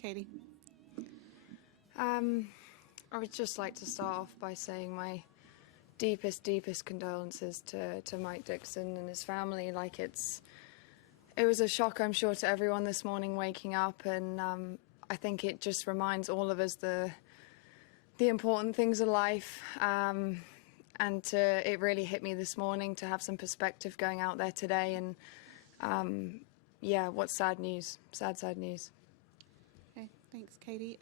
Katie. I would just like to start off by saying my deepest condolences to Mike Dixon and his family. Like, it was a shock, I'm sure, to everyone this morning waking up, and I think it just reminds all of us the important things of life. And it really hit me this morning to have some perspective going out there today. And yeah, what's sad news? Sad news. Okay, thanks, Katie.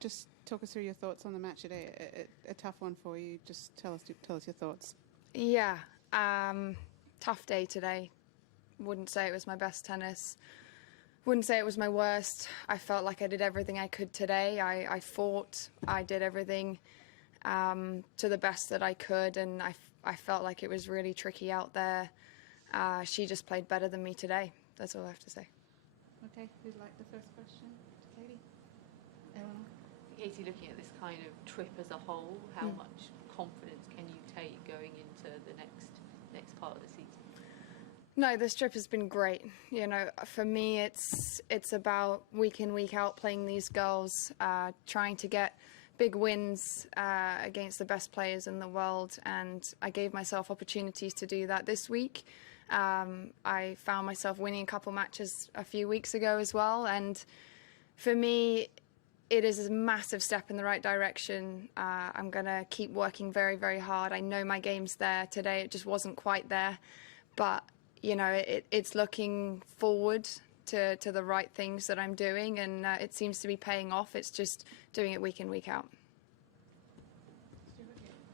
Just talk us through your thoughts on the match today. A tough one for you. Just tell us your thoughts. Yeah, tough day today. Wouldn't say it was my best tennis. Wouldn't say it was my worst. I felt like I did everything I could today. I fought. I did everything to the best that I could, and I felt like it was really tricky out there. She just played better than me today. That's all I have to say. Okay, who'd like the first question? Katie? Eleanor? Katie, looking at this kind of trip as a whole, how much confidence can you take going into the next part of the season? No, this trip has been great. You know, for me, it's about week in, week out playing these girls, trying to get big wins against the best players in the world, and I gave myself opportunities to do that this week. I found myself winning a couple matches a few weeks ago as well, and for me, it is a massive step in the right direction. I'm going to keep working very, very hard. I know my game's there. Today it just wasn't quite there, but you know, it's looking forward to the right things that I'm doing, and it seems to be paying off. It's just doing it week in, week out.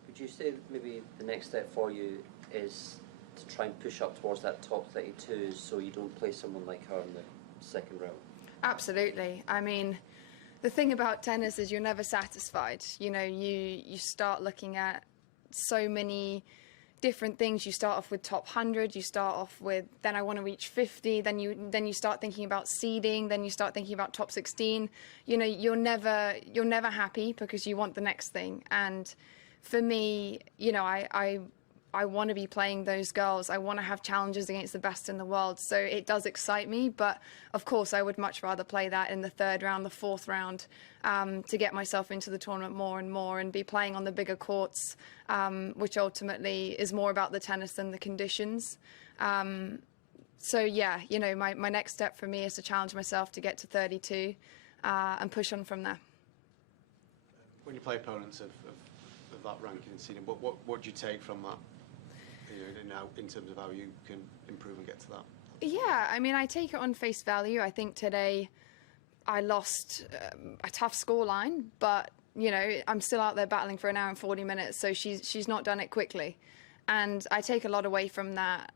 Would you say maybe the next step for you is to try and push up towards that top 32 so you don't play someone like her in the second round? Absolutely. I mean, the thing about tennis is you're never satisfied. You know, you start looking at so many different things. You start off with top 100, you start off with, then I want to reach 50, then you start thinking about seeding, then you start thinking about top 16. You know, you're never happy because you want the next thing. And for me, you know, I want to be playing those girls. I want to have challenges against the best in the world. So it does excite me, but of course I would much rather play that in the third round, the fourth round, to get myself into the tournament more and more and be playing on the bigger courts, which ultimately is more about the tennis than the conditions. So yeah, you know, my next step for me is to challenge myself to get to 32 and push on from there. When you play opponents of that ranking and seeding, what do you take from that? You know, now in terms of how you can improve and get to that? Yeah, I mean, I take it on face value. I think today I lost a tough scoreline, but you know, I'm still out there battling for an hour and 40 minutes, so she's not done it quickly, and I take a lot away from that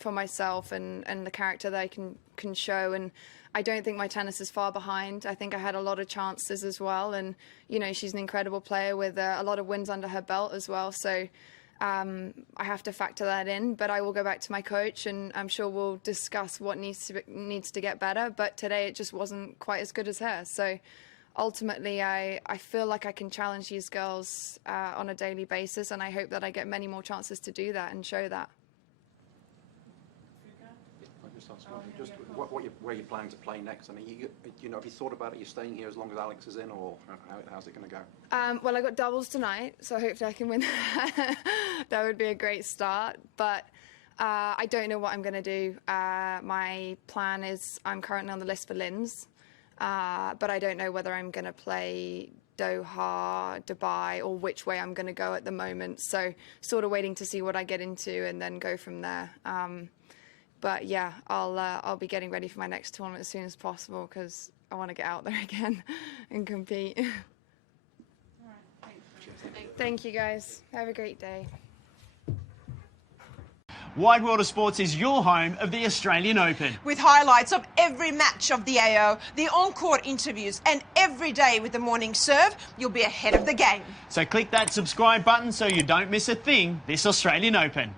for myself and the character that I can show. And I don't think my tennis is far behind. I think I had a lot of chances as well, and you know, she's an incredible player with a lot of wins under her belt as well. So I have to factor that in, but I will go back to my coach, and I'm sure we'll discuss what needs to get better. But today it just wasn't quite as good as her. So ultimately, I feel like I can challenge these girls on a daily basis, and I hope that I get many more chances to do that and show that. Just where you're planning to play next? I mean, you know, have you thought about it? You're staying here as long as Alex is in, or how's it going to go? Well, I got doubles tonight, so hopefully I can win. That would be a great start. But I don't know what I'm going to do. My plan is I'm currently on the list for Linz, but I don't know whether I'm going to play Doha, Dubai, or which way I'm going to go at the moment. So sort of waiting to see what I get into and then go from there. But yeah, I'll be getting ready for my next tournament as soon as possible because I want to get out there again and compete. All right, thanks. Thank you, guys. Have a great day. Wide World of Sports is your home of the Australian Open. With highlights of every match of the AO, the on-court interviews, and every day with the morning serve, you'll be ahead of the game. So click that subscribe button so you don't miss a thing this Australian Open.